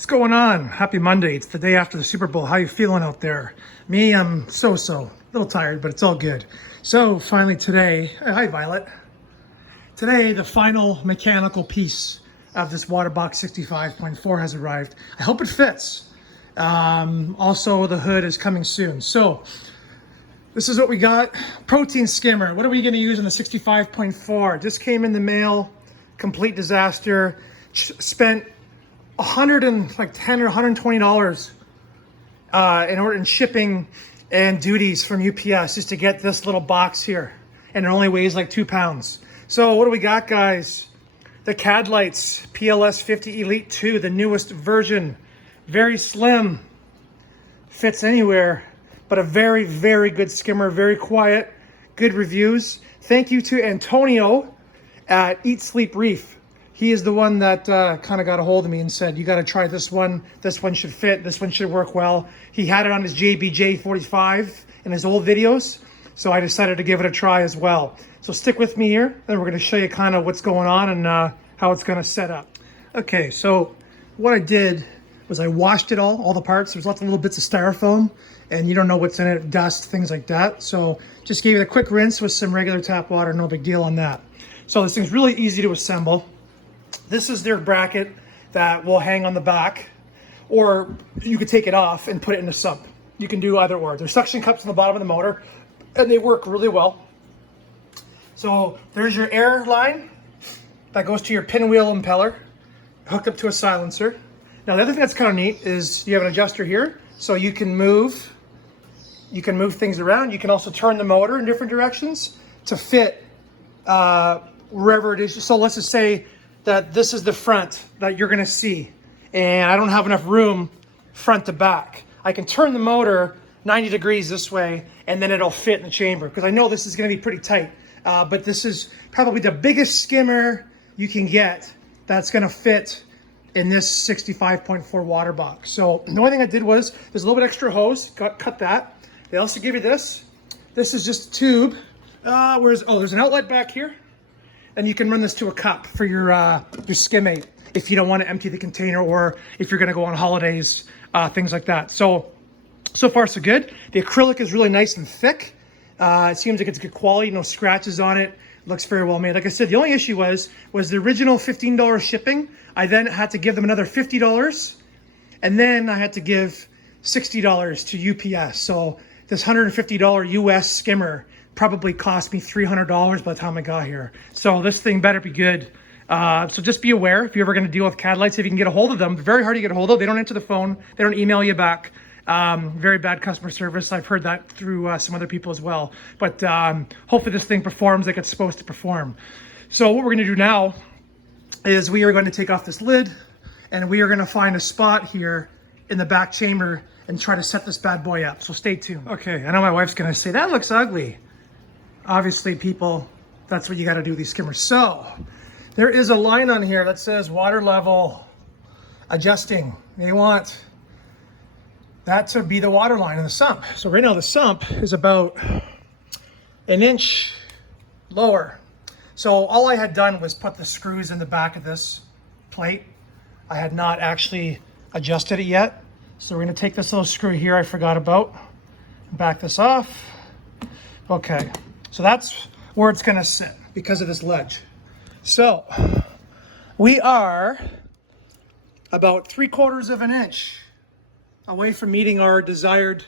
What's going on? Happy Monday. It's the day after the Super Bowl. How you feeling out there? Me, I'm so. A little tired, but it's all good. So finally today, hi Violet. Today, the final mechanical piece of this Waterbox 65.4 has arrived. I hope it fits. Also, the hood is coming soon. So this is what we got. Protein skimmer. What are we going to use in the 65.4? Just came in the mail. Complete disaster. Spent $110 or $120 in shipping and duties from UPS just to get this little box here, and it only weighs like 2 pounds. So what do we got, guys? The CAD lights PLS 50 Elite 2, the newest version. Very slim, fits anywhere, but a very good skimmer. Very quiet, good reviews. Thank you to Antonio at Eat Sleep Reef. He is the one that kind of got a hold of me and said, you got to try this one. This one should fit. This one should work well. He had it on his JBJ 45 in his old videos. So I decided to give it a try as well. So stick with me here. Then we're going to show you kind of what's going on and how it's going to set up. Okay, so what I did was I washed it all the parts. There's lots of little bits of styrofoam and you don't know what's in it, dust, things like that. So just gave it a quick rinse with some regular tap water. No big deal on that. So this thing's really easy to assemble. This is their bracket that will hang on the back, or you could take it off and put it in the sump. You can do either or. There's suction cups on the bottom of the motor, and they work really well. So there's your air line that goes to your pinwheel impeller, hooked up to a silencer. Now the other thing that's kind of neat is you have an adjuster here, so you can move things around. You can also turn the motor in different directions to fit wherever it is. So let's just say that this is the front that you're gonna see, and I don't have enough room front to back. I can turn the motor 90 degrees this way, and then it'll fit in the chamber, because I know this is gonna be pretty tight, but this is probably the biggest skimmer you can get that's gonna fit in this 65.4 water box. So the only thing I did was, there's a little bit extra hose, cut that. They also give you this. This is just a tube. There's an outlet back here. And you can run this to a cup for your skimmate if you don't want to empty the container, or if you're going to go on holidays, things like that. So far so good. The acrylic is really nice and thick. It seems like it's good quality, no scratches on it. Looks very well made. Like I said, the only issue was the original $15 shipping. I then had to give them another $50, and then I had to give $60 to UPS. So this $150 US skimmer probably cost me $300 by the time I got here. So this thing better be good. So just be aware if you're ever going to deal with CAD lights, if you can get a hold of them. They're very hard to get a hold of. They don't answer the phone. They don't email you back. Very bad customer service. I've heard that through some other people as well. But hopefully this thing performs like it's supposed to perform. So what we're going to do now is we are going to take off this lid, and we are going to find a spot here in the back chamber and try to set this bad boy up. So stay tuned. Okay, I know my wife's going to say, that looks ugly. Obviously, people, that's what you got to do with these skimmers. So there is a line on here that says water level adjusting. They want that to be the water line in the sump. So right now the sump is about an inch lower. So all I had done was put the screws in the back of this plate. I had not actually adjusted it yet. So we're going to take this little screw here I forgot about, back this off. Okay. So that's where it's going to sit because of this ledge. So we are about 3/4 of an inch away from meeting our desired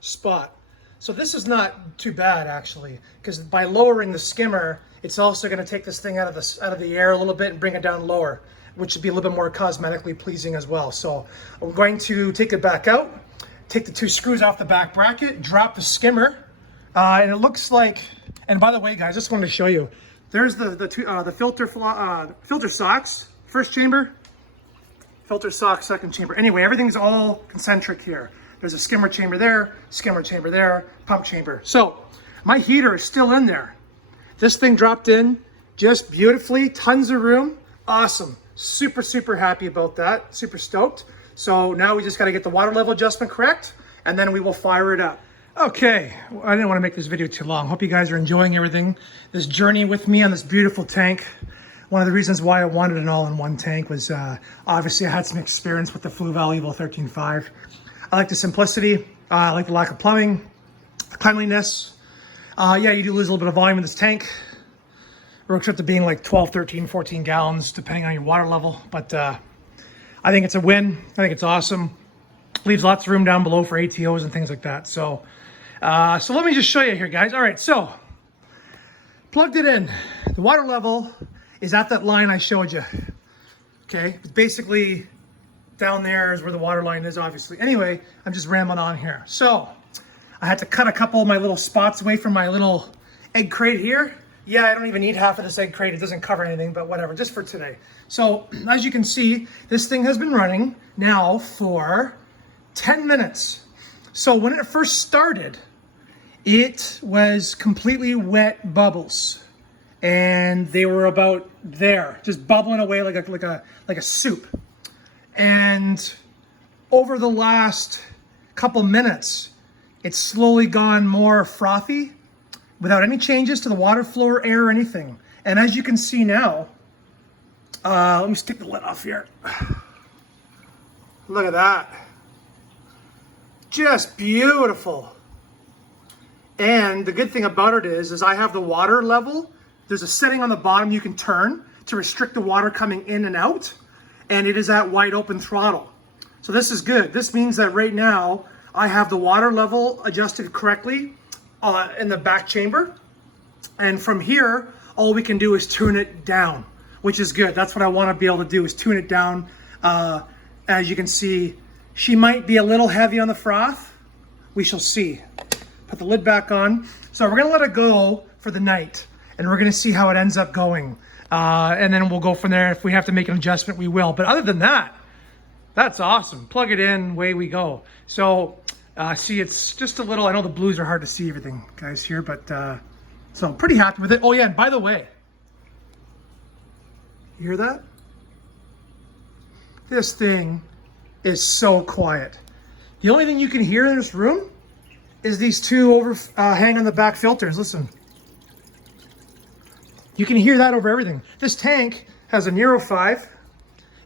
spot. So this is not too bad actually, because by lowering the skimmer, it's also going to take this thing out of the air a little bit and bring it down lower, which would be a little bit more cosmetically pleasing as well. So I'm going to take it back out, take the 2 screws off the back bracket, drop the skimmer, and it looks like. And by the way, guys, just wanted to show you. There's the filter socks, first chamber, filter sock, second chamber. Anyway, everything's all concentric here. There's a skimmer chamber there, pump chamber. So my heater is still in there. This thing dropped in just beautifully, tons of room, awesome. Super happy about that, super stoked. So now we just got to get the water level adjustment correct, and then we will fire it up. Okay, I didn't want to make this video too long. Hope you guys are enjoying everything, this journey with me on this beautiful tank. One of the reasons why I wanted an all-in-one tank was obviously I had some experience with the Fluval Evo 13.5. I like the simplicity. I like the lack of plumbing, the cleanliness. Yeah, you do lose a little bit of volume in this tank. It works up to being like 12, 13, 14 gallons, depending on your water level. But I think it's a win. I think it's awesome. Leaves lots of room down below for ATOs and things like that. So let me just show you here, guys. All right, so plugged it in. The water level is at that line I showed you. Okay, basically down there is where the water line is, obviously. Anyway, I'm just rambling on here. So I had to cut a couple of my little spots away from my little egg crate here. Yeah, I don't even need half of this egg crate. It doesn't cover anything, but whatever, just for today. So as you can see, this thing has been running now for 10 minutes. So when it first started, it was completely wet bubbles. And they were about there, just bubbling away like a soup. And over the last couple minutes, it's slowly gone more frothy without any changes to the water flow or air or anything. And as you can see now, let me stick the lid off here. Look at that. Just beautiful. And the good thing about it is I have the water level. There's a setting on the bottom you can turn to restrict the water coming in and out. And it is at wide open throttle. So this is good. This means that right now I have the water level adjusted correctly in the back chamber. And from here, all we can do is tune it down, which is good. That's what I want to be able to do, is tune it down. As you can see, she might be a little heavy on the froth. We shall see. Put the lid back on. So we're gonna let it go for the night, and we're gonna see how it ends up going. And then we'll go from there. If we have to make an adjustment, we will. But other than that, that's awesome. Plug it in, away we go. So see, it's just a little, I know the blues are hard to see everything, guys, here, but so I'm pretty happy with it. Oh yeah, and by the way, you hear that? This thing is so quiet. The only thing you can hear in this room is these two hang on the back filters. Listen. You can hear that over everything. This tank has a Nero 5.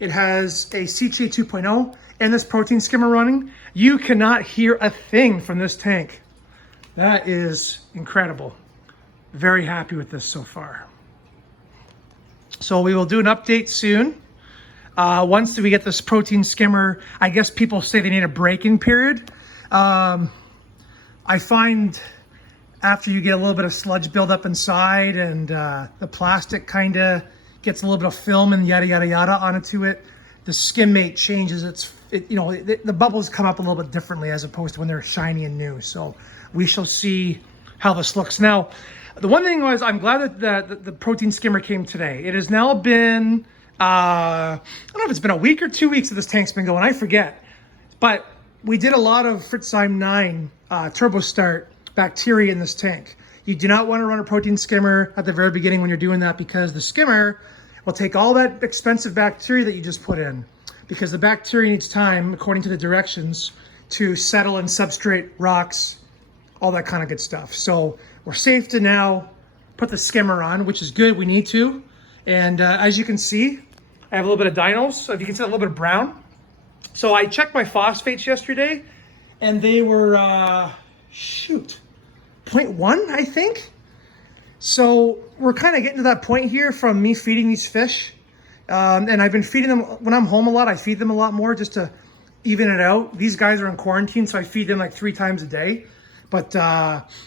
It has a CG 2.0 and this protein skimmer running. You cannot hear a thing from this tank. That is incredible. Very happy with this so far. So we will do an update soon. Once we get this protein skimmer, I guess people say they need a break-in period. I find after you get a little bit of sludge buildup inside and the plastic kind of gets a little bit of film and yada, yada, yada onto it, the skim mate changes. The bubbles come up a little bit differently as opposed to when they're shiny and new. So we shall see how this looks. Now, the one thing was, I'm glad that the protein skimmer came today. It has now been, I don't know if it's been a week or 2 weeks that this tank's been going, I forget. But we did a lot of Fritzheim 9 turbo start bacteria in this tank. You do not want to run a protein skimmer at the very beginning when you're doing that, because the skimmer will take all that expensive bacteria that you just put in, because the bacteria needs time, according to the directions, to settle in substrate, rocks, all that kind of good stuff. So we're safe to now put the skimmer on, which is good. We need to. And as you can see, I have a little bit of dinos. So if you can see a little bit of brown. So I checked my phosphates yesterday, and they were, 0.1, I think. So we're kind of getting to that point here from me feeding these fish. And I've been feeding them, when I'm home a lot, I feed them a lot more just to even it out. These guys are in quarantine, so I feed them like 3 times a day. But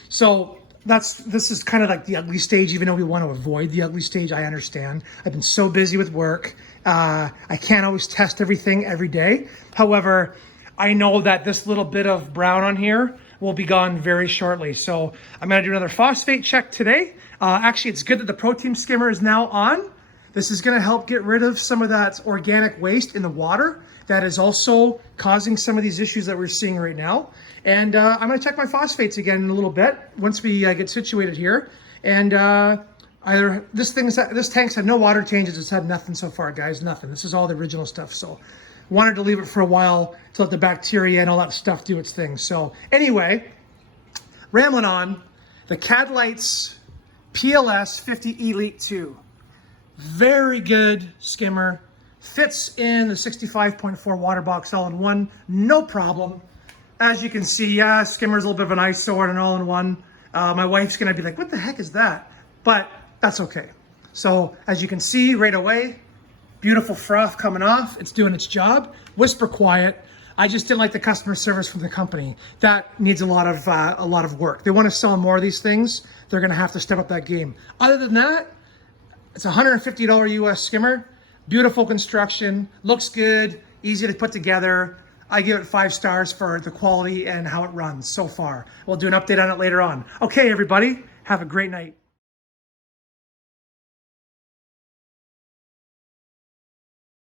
so this is kind of like the ugly stage, even though we want to avoid the ugly stage. I understand. I've been so busy with work. I can't always test everything every day. However, I know that this little bit of brown on here will be gone very shortly. So I'm going to do another phosphate check today. Actually, it's good that the protein skimmer is now on. This is going to help get rid of some of that organic waste in the water that is also causing some of these issues that we're seeing right now. And I'm going to check my phosphates again in a little bit once we get situated here. And either this tank's had no water changes. It's had nothing so far, guys. Nothing. This is all the original stuff. So wanted to leave it for a while to let the bacteria and all that stuff do its thing. So anyway, rambling on, the Cadlights PLS 50 Elite 2. Very good skimmer. Fits in the 65.4 water box all-in-one, no problem. As you can see, yeah, skimmer's a little bit of an eyesore and an all-in-one. My wife's gonna be like, what the heck is that? But that's okay. So as you can see right away, beautiful froth coming off. It's doing its job. Whisper quiet. I just didn't like the customer service from the company. That needs a lot of work. They want to sell more of these things. They're gonna have to step up that game. Other than that, it's a $150 US skimmer. Beautiful construction, looks good, easy to put together. I give it 5 stars for the quality and how it runs so far. We'll do an update on it later on. Okay, everybody, have a great night.